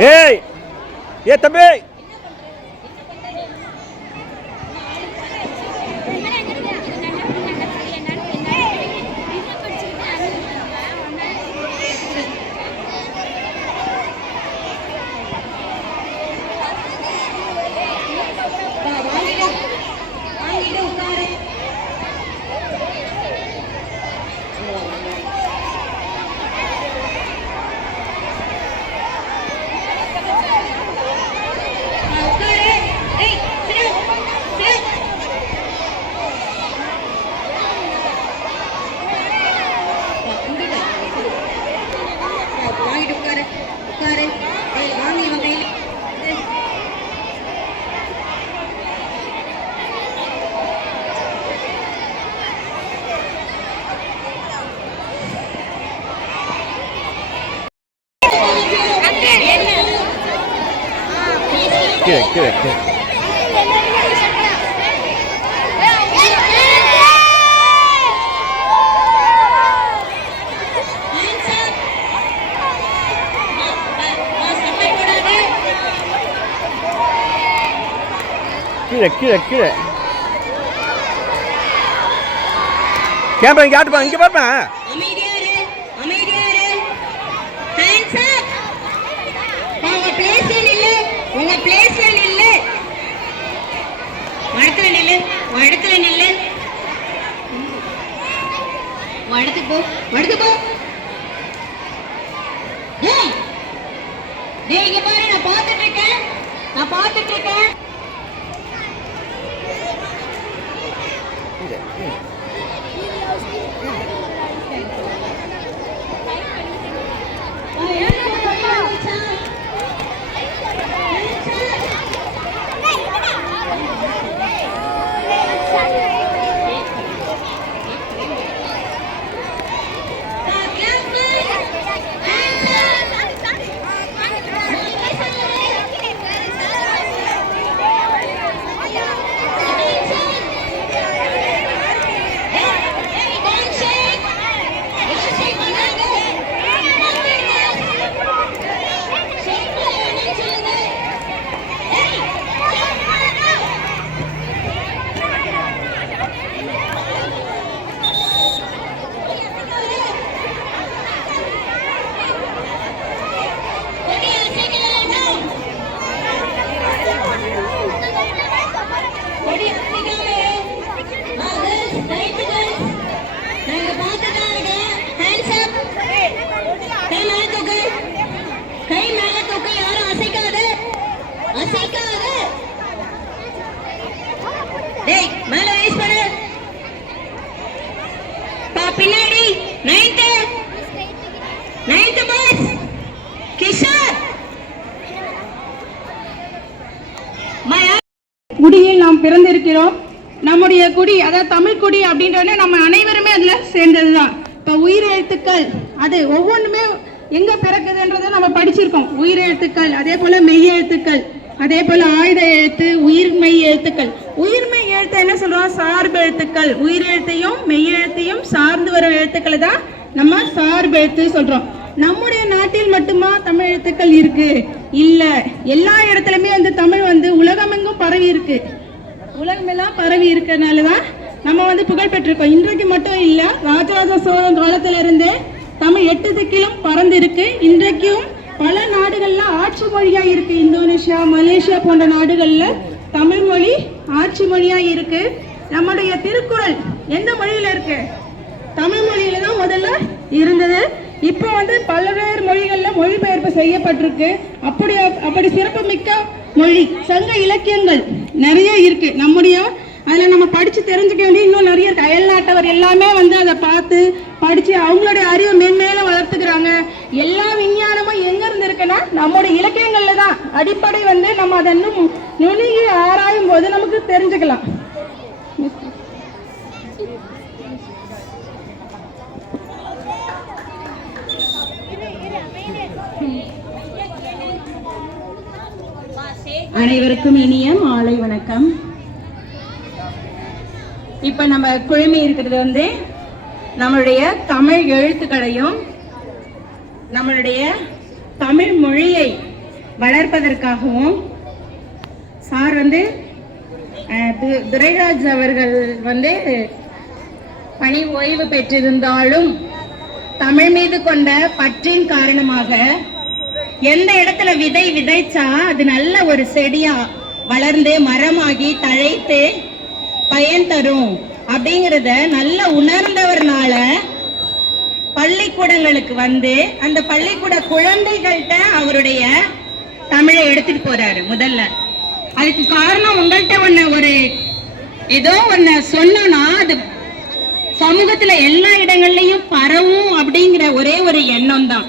Ei! E também! கீழே கீழே கீழே கீழே கீழே கீழே கேமரா இங்கே ஆட்டுப்பா இங்கே பாருப்பா வடத்துக்கு போ வடத்துக்கு போ. டேய் டேய் இங்க பாரு நான் பார்த்துட்டு இருக்கேன். நான் பார்த்துட்டு இருக்கேன் கொடி அசைக்காம மகள்ஸ் ரைட்டுகள் நாங்க பார்த்துட்டா இருக்கேன் ஹேண்ட்ஸ் அப் கை மேல தூக்கு. கை மேல தூக்கு. யாரும் அசைக்காது. அசைக்காது. டேய் மேல ரைஸ் பண்ணு. பா பின்னாடி. Ninth ninth boys Kishore. குடியில் நாம் பிறந்திருக்கிறோம். நம்முடைய குடி அதாவது தமிழ் குடி அப்படின்றத நம்ம அனைவருமே அதில் சேர்ந்தது தான் இப்போ உயிரெழுத்துக்கள் அது ஒவ்வொன்றுமே எங்கே பிறக்குதுன்றதை நம்ம படிச்சிருக்கோம். உயிரெழுத்துக்கள் அதே போல் மெய்யெழுத்துக்கள் அதே போல் ஆயுத எழுத்து உயிர்மெய் எழுத்துக்கள். உயிர்மெய் எழுத்து என்ன சொல்றோம்? சார்பு எழுத்துக்கள். உயிரெழுத்தையும் மெய்யெழுத்தையும் சார்ந்து வரும் எழுத்துக்களை தான் நம்ம சார்பு எழுத்து சொல்றோம். நம்முடைய நாட்டில் மட்டுமா தமிழ் எழுத்துக்கள் இருக்கு? இல்ல எல்லா இடத்துலயுமே வந்து தமிழ் வந்து உலகமெங்கும் பரவி இருக்கு. உலகமெல்லாம் பரவி இருக்கிறதுனால தான் நம்ம வந்து புகழ் பெற்றிருக்கோம். இன்றைக்கு மட்டும் இல்லை ராஜராஜ சோழன் காலத்துல இருந்தே தமிழ் எட்டு திக்கிலும் பறந்து இருக்கு இன்றைக்கும் பல நாடுகள்ல ஆட்சி மொழியா இருக்கு. இந்தோனேஷியா மலேசியா போன்ற நாடுகள்ல தமிழ் மொழி ஆட்சி மொழியா இருக்கு. நம்முடைய திருக்குறள் எந்த மொழியில இருக்கு? தமிழ் மொழியில தான் முதல்ல இருந்தது. இப்போ வந்து பல்வேறு மொழிகள்ல மொழிபெயர்ப்பு செய்யப்பட்டிருக்கு. அப்படி அப்படி சிறப்புமிக்க மொழி சங்க இலக்கியங்கள் நிறைய இருக்கு. நம்முடைய அதில் நம்ம படித்து தெரிஞ்சுக்க வேண்டிய இன்னும் நிறைய இருக்கு. அயல்நாட்டவர் எல்லாமே வந்து அதை பார்த்து படித்து அவங்களுடைய அறிவை மேன்மேலும் வளர்த்துக்கிறாங்க. எல்லா விஞ்ஞானமும் எங்க இருந்து இருக்குன்னா நம்முடைய இலக்கியங்கள்ல தான். அடிப்படை வந்து நம்ம அதை இன்னும் நுணுகி ஆராயும் போது நமக்கு தெரிஞ்சுக்கலாம். அனைவருக்கும் இனிய மாலை வணக்கம். இப்போ நம்ம குழுமி இருக்கிறது வந்து நம்மளுடைய தமிழ் எழுத்துக்களையும் நம்மளுடைய தமிழ் மொழியை வளர்ப்பதற்காகவும் சார் வந்து து- துரைராஜ் அவர்கள் வந்து பணி ஓய்வு பெற்றிருந்தாலும் தமிழ் மீது கொண்ட பற்றின் காரணமாக எந்த இடத்துல விதை விதைச்சா அது நல்ல ஒரு செடியா வளர்ந்து மரமாகி தழைத்து பயன் தரும். அப்படிங்கிறத நல்லா உணர்ந்தவர்னால பள்ளிக்கூடங்களுக்கு வந்து அந்த பள்ளிக்கூட குழந்தைகள்கிட்ட அவருடைய தமிழை எடுத்துட்டு போறாரு முதல்ல. அதுக்கு காரணம் உங்கள்கிட்ட ஒன்ன ஒரு ஏதோ ஒன்ன சொன்னோம்னா அது சமூகத்துல எல்லா இடங்கள்லயும் பரவும் அப்படிங்கிற ஒரே ஒரு எண்ணம் தான்.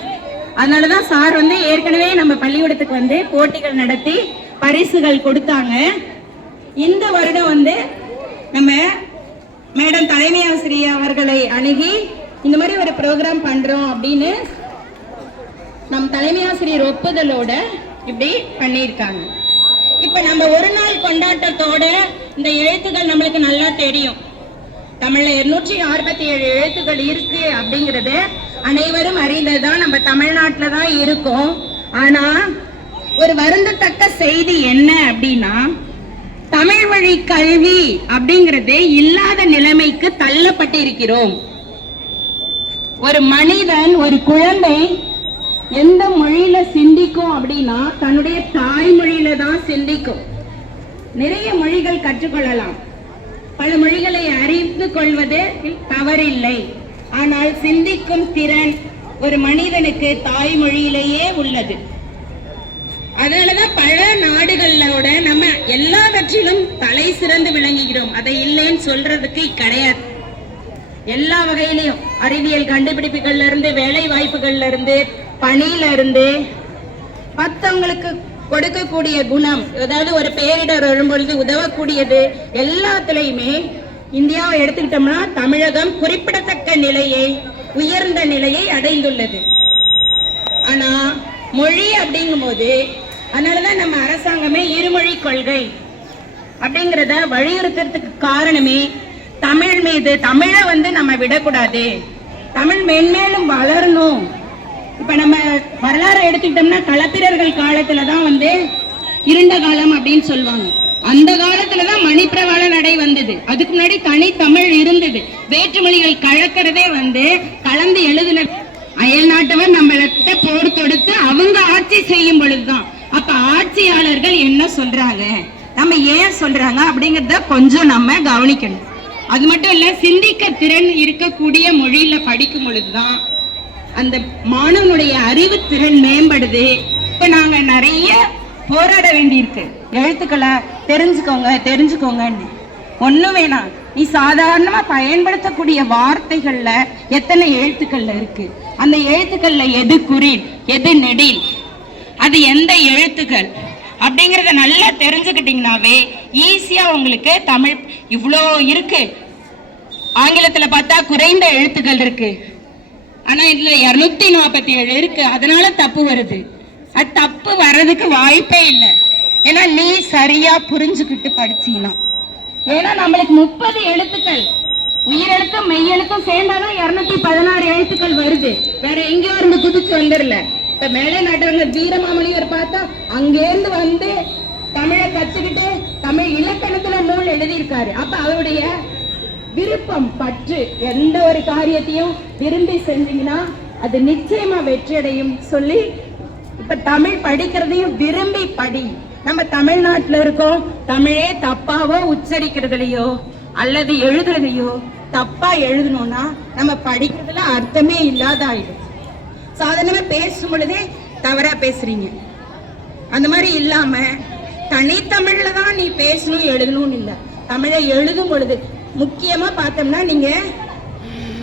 அதனாலதான் சார் வந்து ஏற்கனவே நம்ம பள்ளிக்கூடத்துக்கு வந்து போட்டிகள் நடத்தி பரிசுகள் கொடுத்தாங்க. இந்த வருடம் வந்து நம்ம மேடம் தலைமை ஆசிரியர் அவர்களை அணுகி இந்த மாதிரி ஒரு ப்ரோக்ராம் பண்றோம் அப்படின்னு நம் தலைமை ஆசிரியர் ஒப்புதலோட இப்படி பண்ணியிருக்காங்க. இப்ப நம்ம ஒரு நாள் கொண்டாட்டத்தோட இந்த எழுத்துக்கள் நம்மளுக்கு நல்லா தெரியும். தமிழ்ல இருநூற்றி அறுபத்தி ஏழு எழுத்துக்கள் இருக்கு அப்படிங்கிறது அனைவரும் அறிந்ததுதான் நம்ம தமிழ்நாட்டில் தான் இருக்கோம். ஆனா ஒரு வருந்தத்தக்க செய்தி என்ன அப்படின்னா தமிழ் வழி கல்வி அப்படிங்கிறது இல்லாத நிலைமைக்கு தள்ளப்பட்டிருக்கிறோம். ஒரு மனிதன் ஒரு குழந்தை எந்த மொழியில சிந்திக்கும் அப்படின்னா தன்னுடைய தாய்மொழியில தான் சிந்திக்கும். நிறைய மொழிகள் கற்றுக்கொள்ளலாம். பல மொழிகளை அறிந்து கொள்வது தவறில்லை. ஆனால் சிந்திக்கும் திறன் ஒரு மனிதனுக்கு தாய்மொழியிலேயே உள்ளது. அதனாலதான் பல நாடுகளோட நம்ம எல்லாவற்றிலும் தலை சிறந்து விளங்குகிறோம். அதை இல்லைன்னு சொல்றதுக்கு கிடையாது. எல்லா வகையிலையும் அறிவியல் கண்டுபிடிப்புகள்ல இருந்து வேலை வாய்ப்புகள்ல இருந்து பணியில இருந்து மத்தவங்களுக்கு கொடுக்கக்கூடிய குணம் அதாவது ஒரு பேரிடர் வரும்பொழுது உதவக்கூடியது எல்லாத்துலயுமே இந்தியாவை எடுத்துக்கிட்டோம்னா தமிழகம் குறிப்பிடத்தக்க நிலையை உயர்ந்த நிலையை அடைந்துள்ளது. ஆனா மொழி அப்படிங்கும்போது அதனாலதான் நம்ம அரசாங்கமே இருமொழி கொள்கை அப்படிங்கிறத வலியுறுத்துறதுக்கு காரணமே தமிழ் மீது. தமிழை வந்து நம்ம விடக்கூடாது. தமிழ் மென்மேலும் வளரணும். இப்ப நம்ம வரலாறு எடுத்துக்கிட்டோம்னா களப்பிரர்கள் காலத்துல தான் வந்து இருண்ட காலம் அப்படின்னு சொல்லுவாங்க. அந்த காலத்துல தான் மணிப்பிரவாள நடை வந்தது. அதுக்கு முன்னாடி தனி தமிழ் இருந்தது. வேற்றுமொழிகள் கலக்கிறதே வந்து கலந்து எழுதுன அயல் நாட்டவர் நம்மள்கிட்ட போர் தொடுத்து அவங்க ஆட்சி செய்யும் பொழுதுதான். அப்ப ஆட்சியாளர்கள் என்ன சொல்றாங்க? நம்ம ஏன் சொல்றாங்க? அப்படிங்கறத கொஞ்சம் நம்ம கவனிக்கணும். அது மட்டும் இல்ல சிந்திக்க திறன் இருக்கக்கூடிய மொழியில படிக்கும் பொழுதுதான் அந்த மாணவனுடைய அறிவு திறன் மேம்படுது. இப்ப நாங்க நிறைய போராட வேண்டியிருக்கு. எழுத்துக்களை தெரிஞ்சுக்கோங்க தெரிஞ்சுக்கோங்கன்னு. ஒண்ணும் வேணாம். நீ சாதாரணமா பயன்படுத்தக்கூடிய வார்த்தைகள்ல எத்தனை எழுத்துக்கள்ல இருக்கு? அந்த எழுத்துக்கள்ல எது குறில் எது நெடில் அது எந்த எழுத்துக்கள் அப்படிங்கறத நல்லா தெரிஞ்சுக்கிட்டிங்கனாவே ஈஸியா உங்களுக்கு தமிழ் இவ்வளோ இருக்கு. ஆங்கிலத்துல பார்த்தா குறைந்த எழுத்துக்கள் இருக்கு. ஆனா இதுல இருநூத்தி நாற்பத்தி ஏழு இருக்கு. அதனால தப்பு வருது. அது தப்பு வர்றதுக்கு வாய்ப்பே இல்லை. ஏன்னா நீ சரியா புரிஞ்சுக்கிட்டு படிச்சீனா. ஏன்னா நம்மளுக்கு முப்பது எழுத்துக்கள். உயிரெழுத்தும் மெய்யெழுத்தும் சேர்ந்தாதான் இருநூத்தி பதினாறு எழுத்துக்கள் வருது. வேற எங்கேயோ இருந்து குதிச்சு வந்துடல. இப்ப மேலே நாட்டவர்கள் வீரமாமணியர் பார்த்தா அங்கேருந்து வந்து தமிழை கத்துக்கிட்டு தமிழ் இலக்கணத்துல நூல் எழுதியிருக்காரு. அப்ப அவருடைய விருப்பம் பற்று எந்த ஒரு காரியத்தையும் விரும்பி செஞ்சீங்கன்னா அது நிச்சயமா வெற்றியடையும் சொல்லி இப்ப தமிழ் படிக்கிறதையும் விரும்பி படி. நம்ம தமிழ்நாட்டுல இருக்கோம் தமிழே தப்பாவோ உச்சரிக்கிறதுலயோ அல்லது எழுதுறதையோ தப்பா எழுதணும்னா நம்ம படிக்கிறதுல அர்த்தமே இல்லாத ஆயிடும் சாதாரணமாக பேசும் பொழுதே தவறாக பேசுறீங்க. அந்த மாதிரி இல்லாமல் தனித்தமிழில் தான் நீ பேசணும் எழுதணும்னு இல்லை. தமிழை எழுதும் பொழுது முக்கியமாக பார்த்தோம்னா நீங்கள்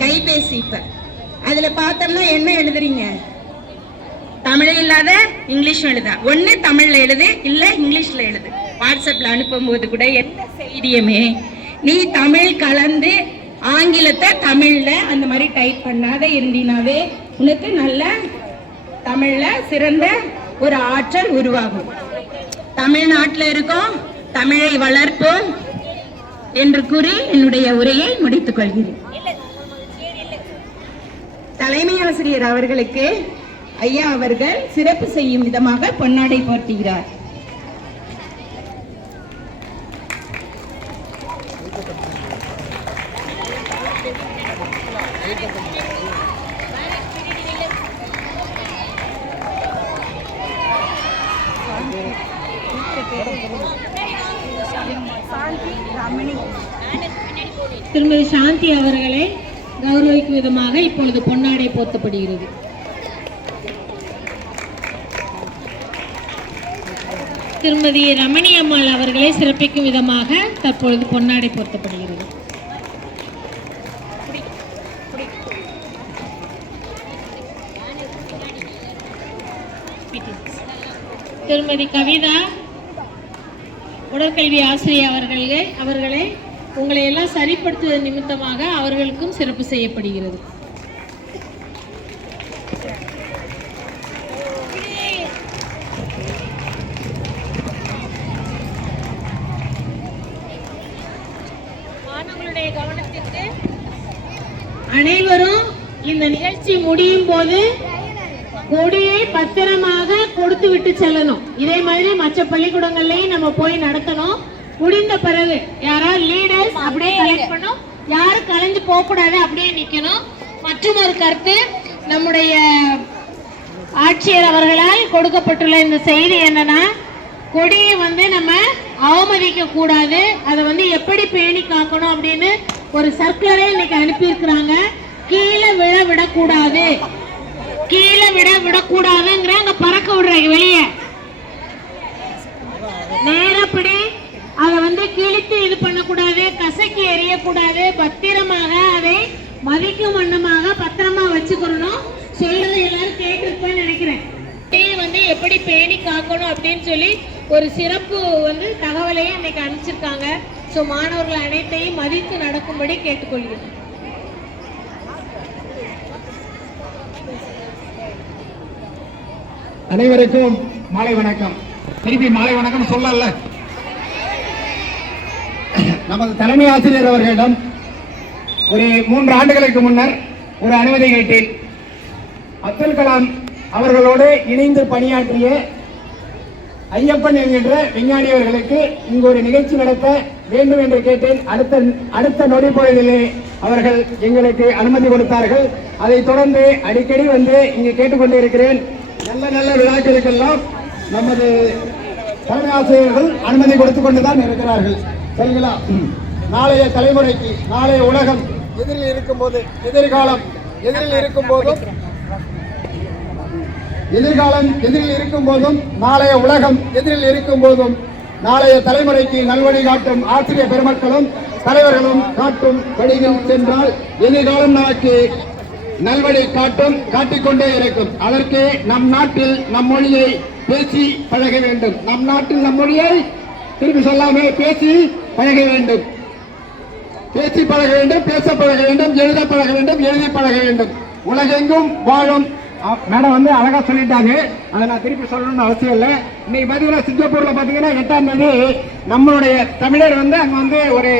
கைபேசி இப்போ. அதில் பார்த்தோம்னா என்ன எழுதுறீங்க? தமிழ் இல்லாத இங்கிலீஷும் எழுத. ஒன்று தமிழில் எழுது இல்லை இங்கிலீஷில் எழுது. வாட்ஸ்அப்பில் அனுப்பும்போது கூட எந்த செய்தியுமே. நீ தமிழ் கலந்து ஆங்கிலத்தை தமிழில் அந்த மாதிரி டைப் பண்ணாத இருந்தீனாவே உனக்கு நல்ல தமிழ்ல சிறந்த ஒரு ஆற்றல் உருவாகும். தமிழ்நாட்டில் இருக்கோம் தமிழை வளர்ப்போம் என்று கூறி என்னுடைய உரையை முடித்துக் கொள்கிறேன். தலைமை ஆசிரியர் அவர்களுக்கு ஐயா அவர்கள் சிறப்பு செய்யும் விதமாக பொன்னாடை போட்டுகிறார் திருமதி சாந்தி அவர்களை கௌரவிக்கும் விதமாக இப்பொழுது பொன்னாடை போர்த்தப்படுகிறது. திருமதி ரமணி அம்மாள் அவர்களை சிறப்பிக்கும் விதமாக தற்பொழுது பொன்னாடை போர்த்தப்படுகிறது. திருமதி கவிதா உடற்கல்வி ஆசிரியர் அவர்களே அவர்களை உங்களை எல்லாம் சரிப்படுத்துவதன் நிமித்தமாக அவர்களுக்கும் சிறப்பு செய்யப்படுகிறது. அனைவரும் இந்த நிகழ்ச்சி முடியும் போது கொடியை பத்திரமாக கொடுத்து விட்டு செல்லணும். இதே மாதிரி மற்ற பள்ளிக்கூடங்கள்லயும் நம்ம போய் நடத்தணும். முடிந்த பிறகு யாராவது லீடர்ஸ் அப்படியே கலெக்ட் பண்ணும் யாரும் கலைஞ்சு போக கூடாது அப்படியே நிக்கணும். மற்றும் ஒரு கருத்து நம்முடைய ஆட்சியர் அவர்களால் கொடுக்கப்பட்டுள்ள இந்த செய்தி என்னன்னா கொடியை வந்து நம்ம அவமதிக்க கூடாது அதை வந்து எப்படி பேணி காக்கணும் அப்படின்னு ஒரு சர்க்குலரே இன்னைக்கு அனுப்பியிருக்கிறாங்க. கீழே விழ விடக்கூடாது. கீழே விட விடக்கூடாதுங்கிற அங்க பறக்க விடுறாங்க வெளியே நேரப்படி அதை வந்து கிழித்து இது பண்ணக்கூடாது கசக்கி எறியக்கூடாது பத்திரமாக அதை மதிக்கும் வண்ணமாக பத்திரமா சொல்றதை எல்லாரும் கேட்டிருப்பேன்னு நினைக்கிறேன். இதை வந்து எப்படி பேணி காக்கணும் அப்படின்னு சொல்லி ஒரு சிறப்பு வந்து தகவலையே இன்னைக்கு அனுப்பிச்சிருக்காங்க. ஸோ மாணவர்கள் அனைத்தையும் மதித்து நடக்கும்படி கேட்டுக்கொள்கிறேன். அனைவருக்கும் மாலை வணக்கம். திருப்பி மாலை வணக்கம் சொல்லல. நமது தலைமை ஆசிரியர் அவர்களிடம் ஒரு மூன்று ஆண்டுகளுக்கு முன்னர் ஒரு அனுமதி கேட்டேன். அப்துல் கலாம் அவர்களோடு இணைந்து பணியாற்றிய ஐயப்பன் என்கின்ற விஞ்ஞானி அவர்களுக்கு இங்கு ஒரு நிகழ்ச்சி நடத்த வேண்டும் என்று கேட்டேன். அடுத்த அடுத்த நொடி பொழுதிலே அவர்கள் எங்களுக்கு அனுமதி கொடுத்தார்கள். அதைத் தொடர்ந்து அடிக்கடி வந்து இங்கு கேட்டுக்கொண்டு இருக்கிறேன். நல்ல நல்ல விழாக்களுக்கெல்லாம் நமது தலைமை ஆசிரியர்கள் அனுமதி கொடுத்து கொண்டுதான் இருக்கிறார்கள். சரிங்களா? நாளைய தலைமுறைக்கு நாளைய உலகம் எதிரில் இருக்கும்போது எதிர்காலம் எதிரில் இருக்கும் போதும் எதிர்காலம் எதிரில் இருக்கும் போதும் நாளைய உலகம் எதிரில் இருக்கும் போதும் நாளைய தலைமுறைக்கு நல்வழி காட்டும் ஆசிரியர் பெருமக்களும் தலைவர்களும் காட்டும் வழியில் சென்றால் எதிர்காலம் நமக்கு நல்வழி காட்டும் காட்டிக்கொண்டே இருக்கும். அதற்கு நம் நாட்டில் நம் மொழியை பேசி பழக வேண்டும். நம் நாட்டில் நம் மொழியை திரும்பி சொல்லாமல் பேசி பழக வேண்டும். பேசி பழக வேண்டும் பேச பழக வேண்டும் எழுத பழக வேண்டும் எழுதி பழக வேண்டும். உலகெங்கும் வாழும். மேடம் வந்து அழகா சொல்லிட்டாங்க அதை நான் திருப்பி சொல்லணும்னு அவசியம் இல்லை. இன்னைக்கு பாத்தீங்கன்னா சிங்கப்பூர்ல பாத்தீங்கன்னா எட்டாம் தேதி நம்மளுடைய தமிழர் வந்து அங்க வந்து ஒரு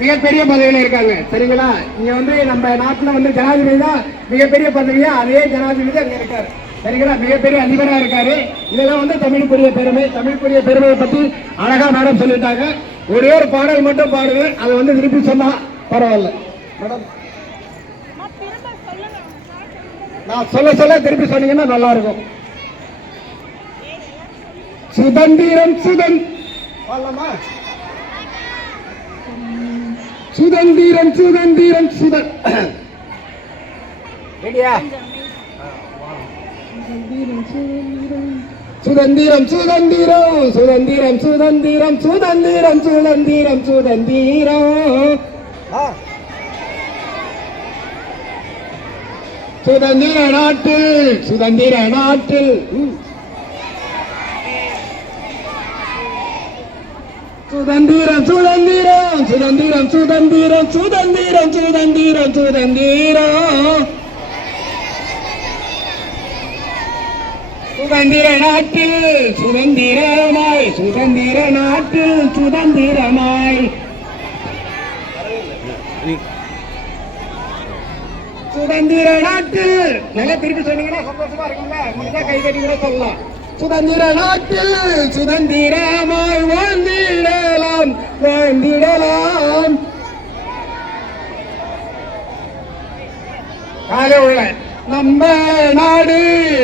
மிகப்பெரிய பதவியில இருக்காங்க சரிங்களா? இங்க வந்து நம்ம நாட்டுல வந்து ஜனாதிபதி தான் மிகப்பெரிய பதவியா அதே ஜனாதிபதி அங்க இருக்காரு. சரிங்களா? மிகப்பெரிய அதிபராக இருக்காரு. இதெல்லாம் வந்து தமிழுக்குரிய பெருமை. தமிழுக்குரிய பெருமையை பத்தி அழகா மேடம் சொல்லிட்டாங்க. ஒரே ஒரு பாடல் மட்டும் பாடுவேன். அதை வந்து திருப்பி சொன்னா பரவாயில்ல. மேடம். நான் சொல்ல சொல்ல திருப்பி சொன்னீங்கன்னா நல்லா இருக்கும் சுதந்திரம் சுதன்? சுதந்திரம் சுதந்திரம் சுதன். ரெடியா சுதந்திரம் சுதந்திரம். சுதந்திரம் சுதந்திரம் சுதந்திரம் சுதந்திரம் சுதந்திரம் சுதந்திரம் சுதந்திரம் சுதந்திர நாட்டில் சுதந்திர நாட்டில் ம். சுதந்திரம் சுதந்திரம் சுதந்திரம் சுதந்திரம் சுதந்திரம் சுதந்திரம் சுதந்திரம் சுதந்திர நாட்டில் சுதந்திரமாய் சுதந்திர நாட்டில் சுதந்திரமாய். சுதந்திர நாட்டில் நல்லா திருப்பி சொன்னீங்கன்னா சந்தோஷமா இருக்கும்ல? முடிஞ்சா கை கட்டி கூட சொல்லலாம். சுதந்திர நாட்டில் சுதந்திரமாய் வாழ்ந்திடலாம் வாழ்ந்திடலாம். காலை உள்ள. நம்ம நாடு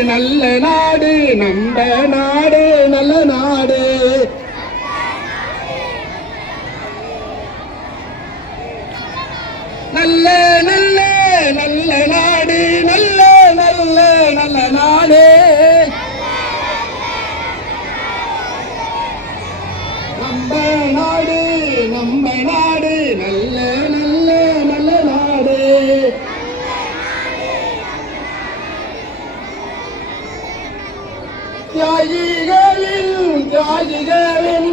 நல்ல நாடு நம்ம நாடு நல்ல நாடு. நல்ல நல்ல நல்ல நாடு நல்ல நல்ல நல்ல நாடு. நம்ம நாடு நம்ம நாடு. தியாகிகளின் தியாகிகளின்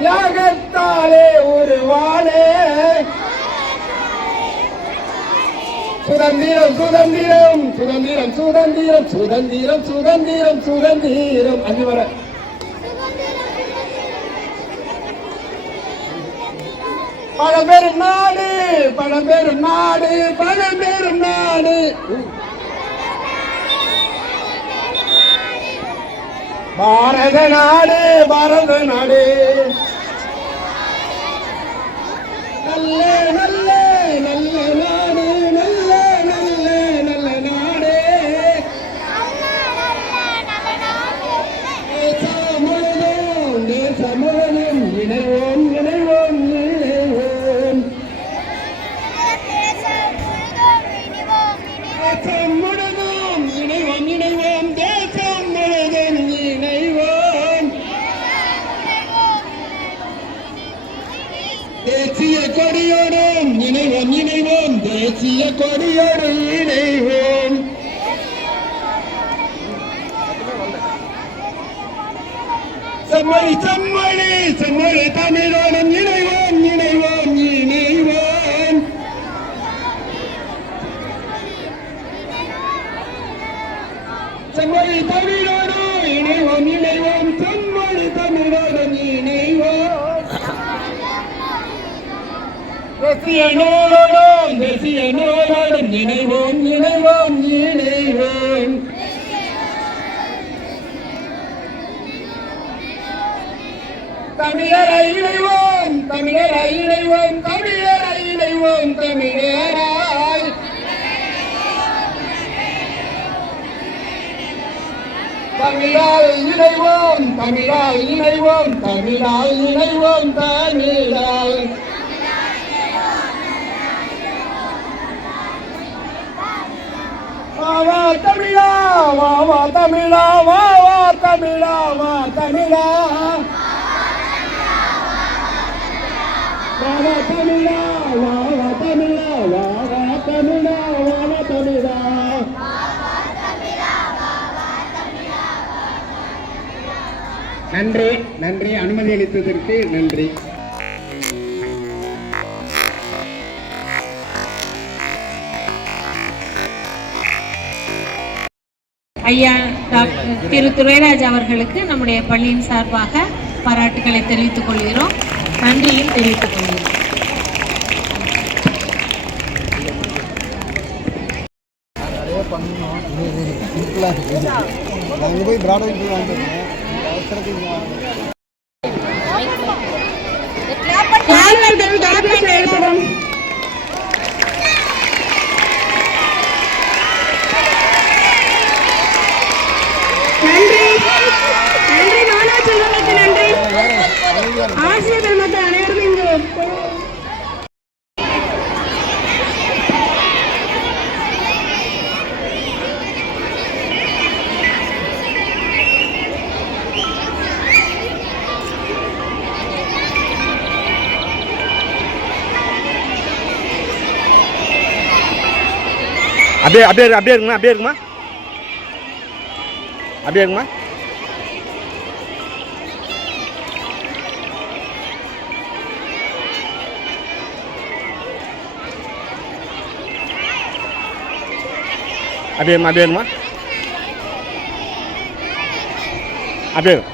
தியாகத்தாலே உருவானே. சுதந்திரம் சுதந்திரம் சுதந்திரம் சுதந்திரம் சுதந்திரம் சுதந்திரம் சுதந்திரம். அஞ்சு வர. பழம்பெரும் நாடு பழம்பெரும் நாடு பழம்பெரும் நாடு. பாரத நாடு பாரத நாடு. நல்ல நல்ல நல்ல. இணைவோம் இணைவோம் தேசிய கொடியோடு இணைவோம் செம்மொழி செம்மொழி செம்மொழி தமிழோடும் இணைவோம் இணைவோம் இணைவோம் செம்மொழி தமிழோடு இணைவோம் இணைவோம் செம்மொழி தமிழோடும் இணைவோம் தேசிய நூலோடும் தேசிய நூலோடும் நினைவோம் நினைவோம் நினைவோம். தமிழரை இணைவோம் தமிழரை இணைவோம் தமிழரை இணைவோம் தமிழராய். தமிழால் இணைவோம் தமிழால் இணைவோம் தமிழால் இணைவோம் தமிழால் வா தமிழா வா வா தமிழா வா வா தமிழா வா தமிழா. வா வா தமிழா வா வா தமிழா வா வா தமிழா வா வா தமிழா. நன்றி நன்றி. அனுமதி அளித்ததற்கு நன்றி. ஐயா டாக்டர் திரு துரைராஜ் அவர்களுக்கு நம்முடைய பள்ளியின் சார்பாக பாராட்டுக்களை தெரிவித்துக் கொள்கிறோம். நன்றியும் தெரிவித்துக் கொள்கிறோம். போய் வாங்கிட்டு அவசரத்துக்கு மாணவர்கள் கலந்து செயல்படும் நன்றி நன்றி மாணவ செல்வங்களுக்கு நன்றி ஆசிரியர் பெருமக்கள் அனைவரும் இங்கு அப்படியே அப்படியே அப்படியே இருக்குமா? அப்படியே இருக்குமா? அப்படியே இருக்குமா? அப்படியே இருக்குமா அப்படியே இருக்குமா அப்படியே இரு.